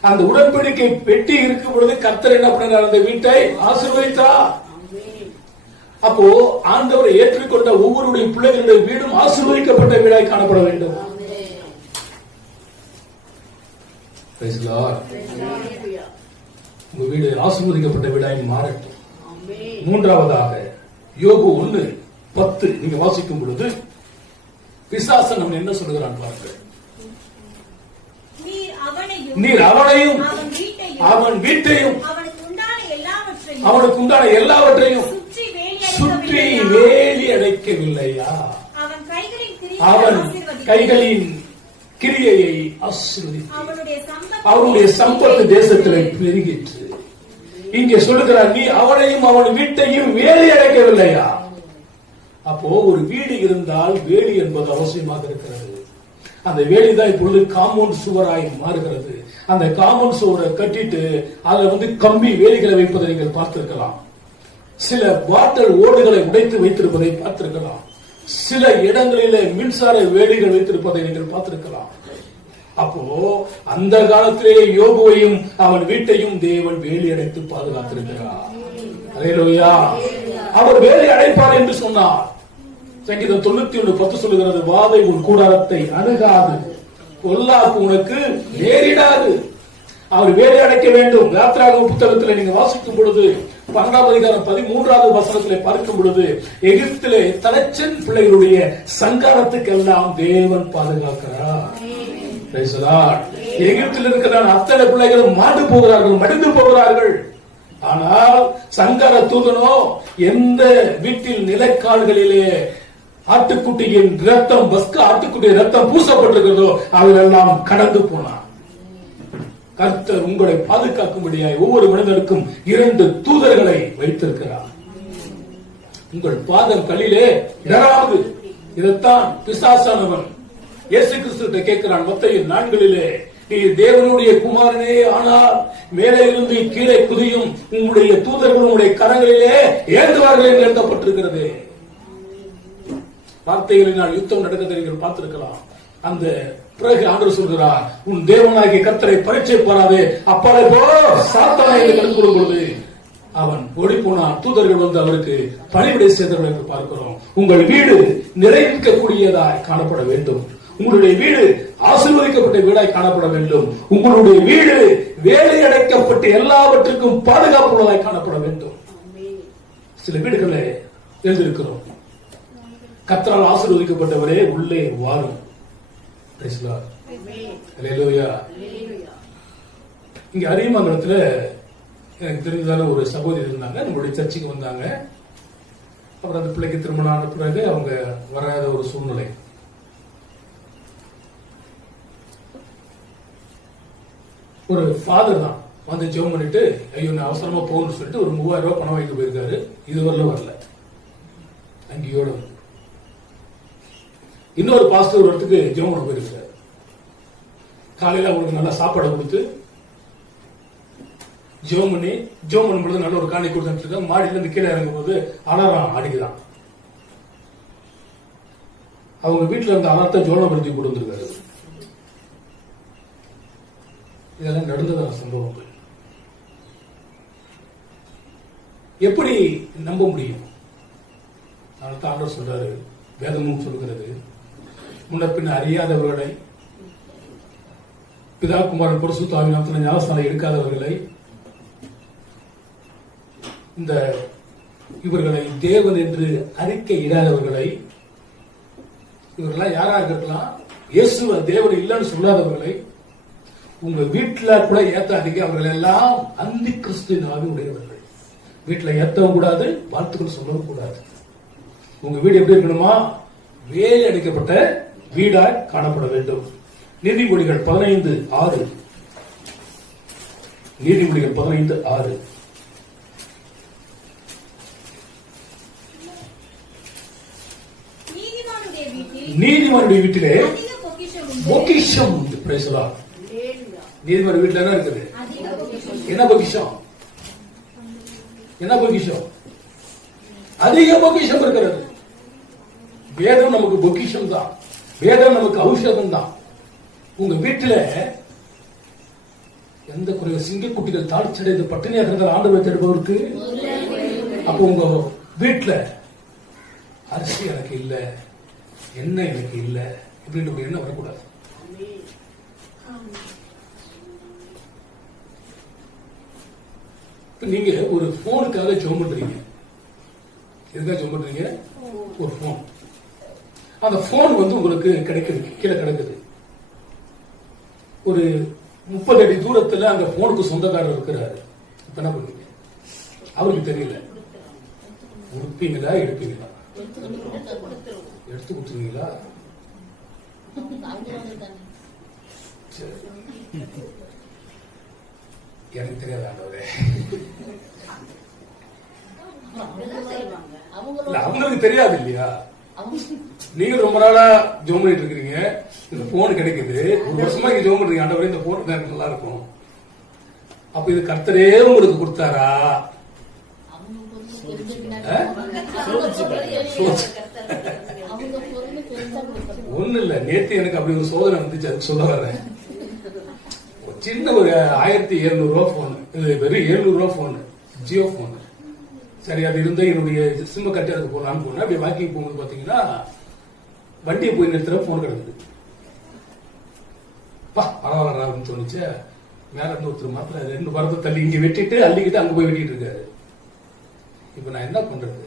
அந்த உடன்படிக்கை பெட்டி இருக்கும் பொழுது கர்த்தர் என்ன பண்ணார்? அந்த வீட்டை ஆசீர்வதித்தார். அப்போ ஆண்டவரை ஏற்றுக்கொண்ட ஒவ்வொருடைய பிள்ளைகளுடைய வீடும் ஆசீர்வதிக்கப்பட்ட வீடாய் காணப்பட வேண்டும். உங்க வீடு ஆசீர்வதிக்கப்பட்ட வீடாய் மாறட்டும். 3ஆவதாக யோபு 1:10 நீங்க வாசிக்கும் பொழுது பிசாசன் நம்ம என்ன சொல்லுகிறான் பாருங்கள். நீர் அவனையும் அவன் வீட்டையும் அவனுக்கு உண்டான எல்லாவற்றையும் சுற்றி வேலி அடைக்கவில்லையா? அவன் கைகளின் கிரியையை ஆசீர்வதித்தார். அவனுடைய சம்பத்து தேசத்தில் பெருகிற்று. இங்கே சொல்லுகிறார், நீ அவனையும் அவன் வீட்டையும் வேலி அடைக்கவில்லையா? அப்போ ஒரு வீடு இருந்தால் வேலி என்பது அவசியமாக இருக்கிறது. அந்த வேலி தான் இப்பொழுது காம்பவுண்ட் சுவராய் மாறுகிறது. அந்த காம்பவுண்ட் சுவரை கட்டிட்டு அதுல கம்பி வேலிகளை வைப்பதை நீங்கள் பார்த்திருக்கலாம். சில பாட்டில் ஓடுகளை உடைத்து வைத்திருப்பதை பார்த்திருக்கலாம். சில இடங்களிலே மின்சார வேலிகள் வைத்திருப்பதை நீங்கள் பார்த்திருக்கலாம். அப்போ அந்த காலத்திலேயே யோபுவையும் அவன் வீட்டையும் தேவன் வேலி அடைத்து பாதுகாத்திருக்கிறார். அல்லேலூயா. அவர் வேலி அடைப்பார் என்று சொன்னார். சங்கீதம் 91:10 சொல்லுகிறது, வாதை உன் கூடாரத்தை அணுகாது, பொல்லாப்பு உனக்கு நேரிடாது. அவர் வேலை அடைக்க வேண்டும். யாத்திராகம புத்தகத்தில் நீங்க வாசிக்கும் பொழுது 12ஆம் அதிகாரம் 13வது வசனத்திலே பார்க்கும் பொழுது எகிப்திலே தலைச்சன் பிள்ளைகளுடைய சங்காரத்துக்கெல்லாம் தேவன் பாதுகாக்கிறார். எகிப்தில் இருக்கிற அத்தனை பிள்ளைகளும் மாண்டு போகிறார்கள், மடிந்து போகிறார்கள். ஆனால் சங்கார தூதனோ எந்த வீட்டில் நிலைக்கால்களிலே ஆட்டுக்குட்டியின் ரத்தம், பஸ்கா ஆட்டுக்குட்டியின் ரத்தம் பூசப்பட்டிருக்கிறதோ அதிலெல்லாம் கடந்து போனார். கர்த்தர் உங்களை பாதுகாக்கும்படியாய் ஒவ்வொரு மனிதனுக்கும் 2 தூதர்களை வைத்திருக்கிறார். உங்கள் பாதம் கல்லிலே இடராது. இதைத்தான் பிசாசானவன் இயேசு கிறிஸ்துவிட்ட கேட்கிறான். மத்தேயு 4 நீ தேவனுடைய குமாரனே ஆனால் மேலே இருந்து கீழே குதியும், உங்களுடைய தூதர்கள் உங்களுடைய கரங்களிலே ஏந்துவார்கள் என்று எழுதப்பட்டிருக்கிறது. வார்த்தைகளினால் யுத்தம் நடக்கிறதை நீங்கள் பார்த்திருக்கலாம். அந்த பிறகு ஆண்டவர் சொல்கிறார், உன் தேவனாகிய கர்த்தரை பரீட்சை பாராதே, அப்பாலே போ சாத்தானே என்று கற்றுக் பொழுது அவன் ஓடி போனான். தூதர்கள் அவருக்கு பணிவிடை செய்தார்கள் என்று பார்க்கிறோம். உங்கள் வீடு நிறைவேற்றக்கூடியதாய் காணப்பட வேண்டும். உங்களுடைய வீடு ஆசீர்வதிக்கப்பட்ட வீடாய் காணப்பட வேண்டும். உங்களுடைய வீடு வேலை அடைக்கப்பட்டு எல்லாவற்றுக்கும் பாதுகாப்புள்ளதாய் காணப்பட வேண்டும். சில வீடுகளை எழுதியிருக்கிறோம், கர்த்தரால் ஆசீர்வதிக்கப்பட்டவரே உள்ளே வாரும். இங்க அரியமங்கலத்துல எனக்கு தெரிஞ்சதான ஒரு சகோதரி இருந்தாங்க. நம்மளுடைய சர்ச்சுக்கு வந்தாங்க. அப்புறம் அந்த பிள்ளைக்கு திருமணம் ஆன பிறகு அவங்க வராத ஒரு சூழ்நிலை. ஒரு ஃபாதர் தான் வந்து ஜெபம் பண்ணிட்டு, ஐயோ நான் அவசரமா போகணும்னு சொல்லிட்டு ஒரு 3000 ரூபாய் பணம் வாங்கிட்டு போயிருக்காரு. இதுவரையில வரல. அங்கேயோட இன்னொரு பாஸ்டர் ஒரு இடத்துக்கு ஜெபம் பண்ண போயிருக்காரு. காலையில அவங்களுக்கு நல்லா சாப்பாடு கொடுத்து ஜெபம் பண்ணும்போது நல்ல ஒரு காணி கொடுத்து மாடியில இருந்து கீழே இறங்கும் போது அலாரம் அடிக்குதான். அவங்க வீட்டுல இருந்த அலாரத்தை ஜோலப்படுத்தி கொண்டு வந்திருக்காரு. இதெல்லாம் நடந்ததான சம்பவங்கள். எப்படி நம்ப முடியும்? ஆண்டவர் சொல்றாரு, வேதமும் சொல்கிறது, முன்னப்பின் அறியாதவர்களை, பிதா குமாரன் பரிசுத்த ஆவியானவரின் ஞானஸ்நானம் எடுக்காதவர்களை, இந்த இவர்களை தேவன் என்று அறிக்கை இடாதவர்களை, இவர்களாம் யாராக இருக்கலாம், இயேசுவ தேவன் இல்லைன்னு சொல்லாதவர்களை உங்க வீட்டுல கூட ஏத்தாதீங்க. அவர்கள் எல்லாம் அந்தி கிறிஸ்துவின் ஆவி உடையவர்கள். வீட்டுல ஏத்தவும் கூடாது, வாழ்த்துக்கள் சொல்லவும் கூடாது. உங்க வீடு எப்படி இருக்கணுமா? வேலை அடைக்கப்பட்ட வீடாய் காணப்பட வேண்டும். நீதிமொழிகள் 15:6. நீதிமொழிகள் 15:6. நீதிமன்ற வீட்டிலே பொக்கிஷம் உண்டு. பேசலாம். நீதிமன்ற வீட்டில என்ன இருக்குது? என்ன பொக்கிஷம்? என்ன பொக்கிஷம்? அதிக பொக்கிஷம் இருக்கிறது. வேதம் நமக்கு பொக்கிஷம் தான். வேதம் நமக்கு ஔஷதம் தான். உங்க வீட்டில எந்த குறைவு, சிங்கக்குட்டிகள் தாழ்ச்சடைந்து பட்டினியாக இருந்தால் ஆண்டவரை தேடுபவருக்கு. அப்ப உங்க வீட்டுல அரிசி எனக்கு இல்ல, எண்ணெய் எனக்கு இல்ல இப்படின்ற ஒரு எண்ணம் வரக்கூடாது. நீங்க ஒரு போனுக்காக ஜெபம் பண்றீங்க. எதுக்காக ஜெபம் பண்றீங்க? ஒரு போன். அந்த போன் உங்களுக்கு கிடைக்குது, கீழே கிடக்குது. ஒரு 30 அடி தூரத்துல அந்த போனுக்கு சொந்தக்காரர் இருக்கிறாரு. இப்ப என்ன பண்ணுவீங்க? அவருக்கு தெரியல. உடுப்பீங்களா, எடுப்பீங்களா? எடுத்து கொடுத்துருவீங்களா? எனக்கு தெரியாது ஆண்டவரே. அவங்களுக்கு தெரியாது இல்லையா? நீங்க ரொம்ப நாளா ஜோம் பண்ணிட்டு இருக்கீங்க. இந்த போன் கிடைக்குது, ஒரு வருஷமா நீங்க ஜோம் பண்றீங்க. ஆண்டவரே இந்த போன் எனக்கு நல்லா இருக்கும். அப்ப இது கர்த்தரே உங்களுக்கு கொடுத்தாரா? ஒண்ணு இல்ல, நேத்து எனக்கு அப்படி ஒரு சோதனை வந்துச்சு. அதுக்கு சொல்ல வரேன். சின்ன ஒரு 1700 ரூபா போன், வெறும் 700 ரூபா போன், ஜியோ போன். சரி, அது இருந்த என்னுடைய சிம்ம கட்டி அதுக்கு போனான்னு போனேன். அப்படி வாக்கிங் போகும்போது பாத்தீங்கன்னா வண்டியை போய் நிறுத்துற போன் கிடக்குது. பரவாயில்ல அப்படின்னு தோணுச்சு. மேல இருந்து ஒருத்தர் மாத்திர 2 மரத்தை தள்ளி இங்க வெட்டிட்டு அள்ளிக்கிட்டு அங்க போய் வெட்டிட்டு இருக்காரு. இப்ப நான் என்ன பண்றது?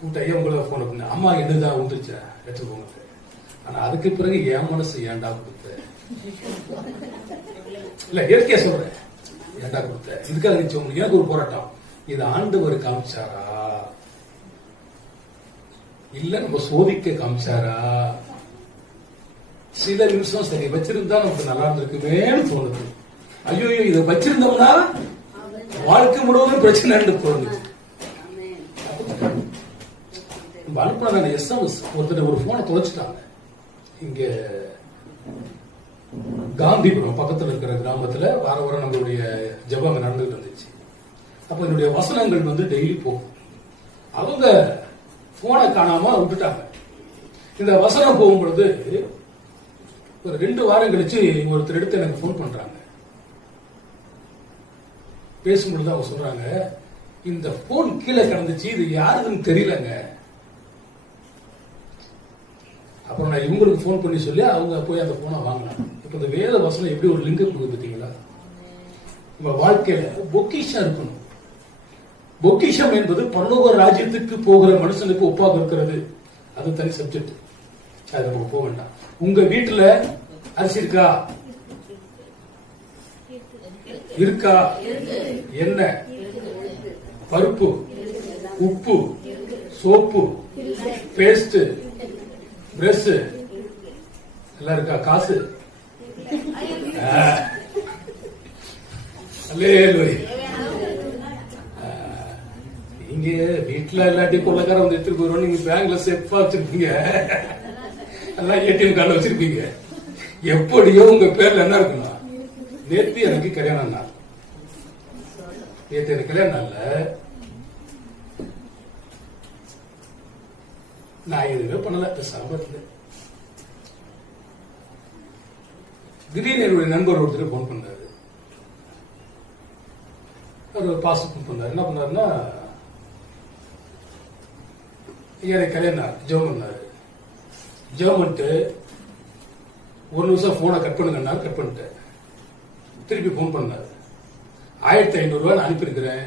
கூட்டையா உங்களை போன் பண்ண, அம்மா என்னதான் வந்துருச்சா எடுத்துக்கோங்க. ஆனா அதுக்கு பிறகு என் மனசு ஏண்டா கொடுத்த, இல்ல இயற்கையா சொல்றேன், ஏண்டா கொடுத்த, இதுக்காக நிச்சயம் எனக்கு ஒரு போராட்டம். இது ஆண்டவர் காமிச்சாரா இல்ல நம்ம சோதிக்க காமிச்சாரா? சில நிமிஷம் சரி வச்சிருந்தா நமக்கு நல்லா இருந்திருக்குமேன்னு தோணுது. ஐயோ இதை வச்சிருந்தோம்னா வாழ்க்கை முழுவதும் பிரச்சனை தோணுது. அனுப்புன எஸ்எம்எஸ் ஒருத்தர் ஒரு போனை தொலைச்சிட்டாங்க. இங்க காந்திபுரம் பக்கத்தில் இருக்கிற கிராமத்துல வார வாரம் நம்மளுடைய ஜெபம் நடந்துட்டு இருந்துச்சு. அப்ப என்னுடைய வசனங்கள் டெய்லி போகும். அவங்க போனை காணாம விட்டுட்டாங்க. இந்த வசனம் போகும்பொழுது ஒரு 2 வாரம் கழிச்சு ஒருத்தர் எடுத்து எனக்கு போன் பண்றாங்க. பேசும்பொழுது அவங்க சொல்றாங்க, இந்த போன் கீழே கிடந்துச்சு, இது யாருன்னு தெரியலங்க. அப்புறம் நான் இவங்களுக்கு போன் பண்ணி சொல்லி அவங்க போய் அந்த போனை வாங்கினாங்க. இப்ப இந்த வேத வசனம் எப்படி ஒரு லிங்க் கொடுக்குது பாத்தீங்களா? நம்ம வாழ்க்கையில பொக்கிஷம் இருக்கணும். பொக்கிஷம் என்பது பரலோக ராஜ்யத்துக்கு போகிற மனுஷனுக்கு ஒப்பாக இருக்கிறது. அது தனி சப்ஜெக்ட், அது நமக்கு போக வேண்டாம். உங்க வீட்டுல அரிசி இருக்கா? இருக்கா? எண்ணெய், பருப்பு, உப்பு, சோப்பு, பேஸ்ட், பிரஷ் எல்லாம் இருக்கா? காசு நீங்க வீட்டுல இல்லாட்டி கொள்ளக்கார வந்து எடுத்துட்டு போயிடும். நீங்க பேங்க்ல செப்பா வச்சிருப்பீங்க, எல்லாம் ஏடிஎம் கார்டு வச்சிருப்பீங்க. எப்படியோ உங்க பேர்ல என்ன இருக்குன்னா, நேத்து எனக்கு கல்யாணம் நாள், நேத்து எனக்கு கல்யாணம் நாள்ல நான் எதுவுமே பண்ணல, பேசாம இருந்தேன். திடீர்னு என்னுடைய நண்பர் ஒருத்தர் போன் பண்ணாரு. அவர் பாஸ் பண்ணாரு. என்ன பண்ணாருன்னா, ஐயா கல்யாணம் ஜெபம் பண்ணாரு. ஜெபம் பண்ணிட்டு ஒரு நிமிஷம் போனை கட் பண்ணுங்கன்னா கட் பண்ணிட்டேன். திருப்பி போன் பண்ணாரு. 1500 ரூபாய் நான் அனுப்பியிருக்கிறேன்.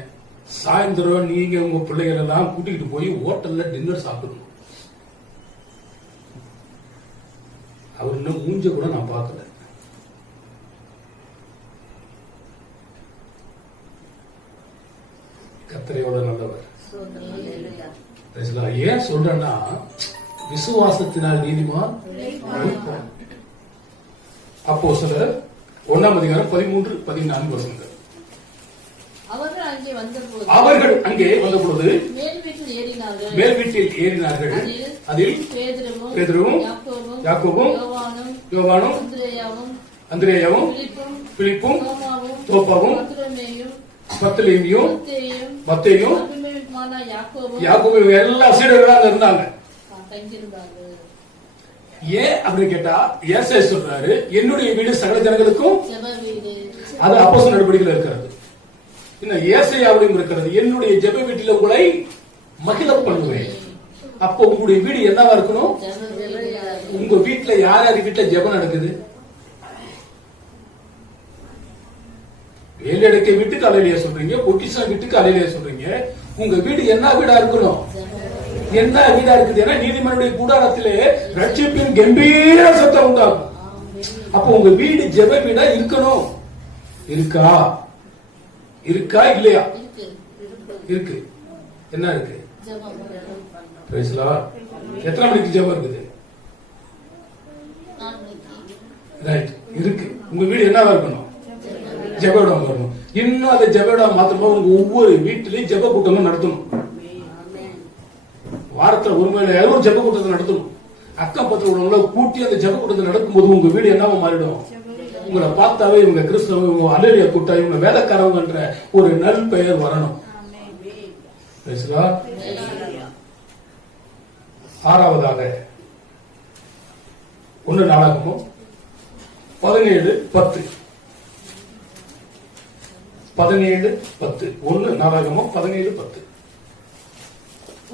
சாயந்தரம் நீங்க உங்க பிள்ளைகள் எல்லாம் கூட்டிகிட்டு போய் ஹோட்டல்ல டின்னர் சாப்பிடணும். அவர் இன்னும் மூஞ்ச கூட நான் பார்க்கல. கர்த்தரையோட நல்லவர். ஏன் சொல்றேன்னா, விசுவாசத்தினால் நீதிமான் அப்போஸ்தலர் 1ஆம் அதிகாரம் 13-14 வசனங்கள். அவர்கள் அங்கே வந்தபொழுது மேல் வீட்டில் ஏறினார்கள். அதில் பேதுருவும் யாக்கோபும் யோவானும் அந்திரேயாவும் பிலிப்பும் தோப்பாவும் பர்த்தலோமேயும் மத்தேயும் யாக்கோபு எல்லா சீடர்களும் அங்க இருந்தாங்க. ஏன் அப்படின்னு கேட்டா, ஏசாயா சொல்றாரு, என்னுடைய வீடு சகல ஜனங்களுக்கும், அது அப்போஸ்தலர் நடவடிக்கையில் இருக்கிறது. இன்னும் ஏசாயாவிலும் இருக்கிறது, என்னுடைய ஜெப வீட்டில் உங்களை மகிழ பண்ணுவேன். அப்போ உங்களுடைய வீடு என்னவா இருக்கணும்? உங்க வீட்டுல யார் யார் வீட்டுல ஜெபம் நடக்குது? வேலையடைக்க வீட்டுக்கு அலையிலேயே சொல்றீங்க, பொக்கிஷம் வீட்டுக்கு அலையிலேயே சொல்றீங்க. உங்க வீடு என்ன வீடா இருக்கணும்? என்ன வீடா இருக்குது? ஏன்னா நீதிமன்றுடைய கூடாரத்திலே ரட்சிப்பின் கம்பீர சத்தம் உண்டாகும். அப்போ உங்க வீடு ஜெப வீடா இருக்கணும். இருக்கா? இருக்கா இல்லையா? இருக்கு. என்ன இருக்கு? எத்தனை மணிக்கு ஜெபம் இருக்குது? ரைட், இருக்கு. உங்க வீடு என்னவா இருக்கணும்? ஜெபவிடம் வரணும். இன்னும் அதை ஜெபவிடம் மாத்திரமா உங்க ஒவ்வொரு வீட்டிலையும் ஜெப கூட்டமும் நடத்தணும். வாரத்தில் ஒரு மணி நேரம் ஜெப கூட்டத்தை நடத்தணும். அக்கம் பத்திரம் உள்ளவங்கள கூட்டி அந்த ஜெப கூட்டத்தை நடக்கும்போது உங்க வீடு என்னவா மாறிடும்? உங்களை பார்த்தாவே இவங்க கிறிஸ்தவ, இவங்க அலேலியா கூட்டம், இவங்க வேதக்காரவங்கன்ற ஒரு நல் பெயர் வரணும். ஆறாவதாக 1 நாளாகமும் 17:10. 17:10. 1 நாளாகமும் 17:10.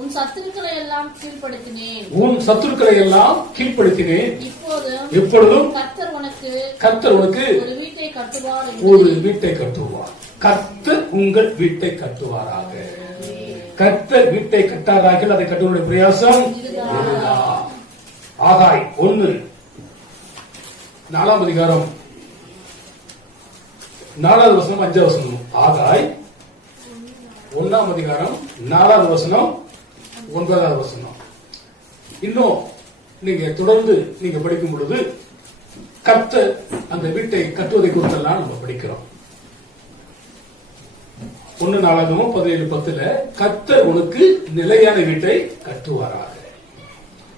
உன் சத்துருக்களை எல்லாம் கீழ்ப்படுத்தினேன். எப்பொழுதும் கர்த்தர் உனக்கு ஒரு வீட்டை கட்டுவார். கர்த்தர் உங்கள் வீட்டை கட்டுவாராக. கர்த்தர் வீட்டை கட்டாராக. அதை கட்டுவதற்கு பிரயாசம். ஆகாய் 1 4ஆம் அதிகாரம் 4வது வசனம் 5வது வசனம். ஆகாய் 1ஆம் அதிகாரம் 4வது வசனம் 9வது வசனம். இன்னும் நீங்க தொடர்ந்து நீங்க படிக்கும் பொழுது கர்த்தர் அந்த வீட்டை கட்டுவதை குறித்தெல்லாம் நம்ம படிக்கிறோம். 1 நாளாகமும் 17:10 கர்த்தர் உனக்கு நிலையான வீட்டை கட்டுவாராக.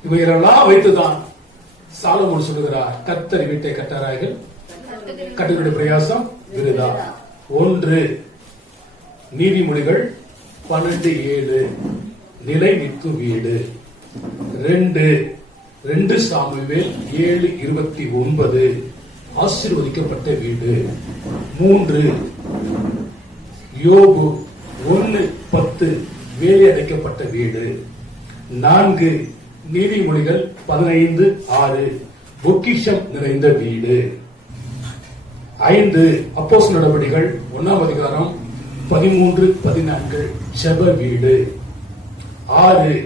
இவைகளெல்லாம் வைத்துதான் சாலமோன் சொல்லுகிறார், கர்த்தர் வீட்டை கட்டாரார்கள், கட்டுகிற பிரயாசம் விருதா. 1 நீதிமொழிகள் 12:7 நிலை நிற்கும் வீடு. 2 சாமுவேல் 7:29 ஆசீர்வதிக்கப்பட்ட வீடு. 3 யோபு 1:10 வேலை அடைக்கப்பட்ட வீடு. 4 நீதிமொழிகள் 15:6 பொக்கிஷம் நிறைந்த வீடு. 5 அப்போஸ்தலர் நடவடிக்கைகள் 1ஆம் அதிகாரம் 13-14 ஜெப வீடு. 6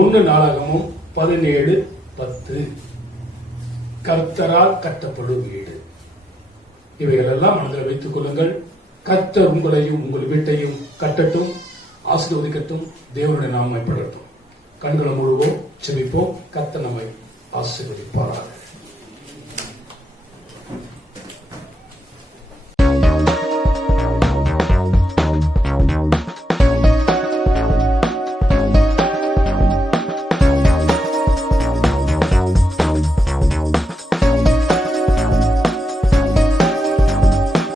1 நாளாகமும் 17:10 கர்த்தரால் கட்டப்படும் வீடு. இவைகள் எல்லாம் மனதில் வைத்துக் கொள்ளுங்கள். கர்த்தர் உங்களையும் உங்கள் வீட்டையும் கட்டட்டும், ஆசீர்வதிக்கட்டும். தேவனுடைய நாமம் மைப்படட்டும். கண்களை மூடுவோம், செபிப்போம். கர்த்தர் நம்மை ஆசீர்வதிப்பாராக.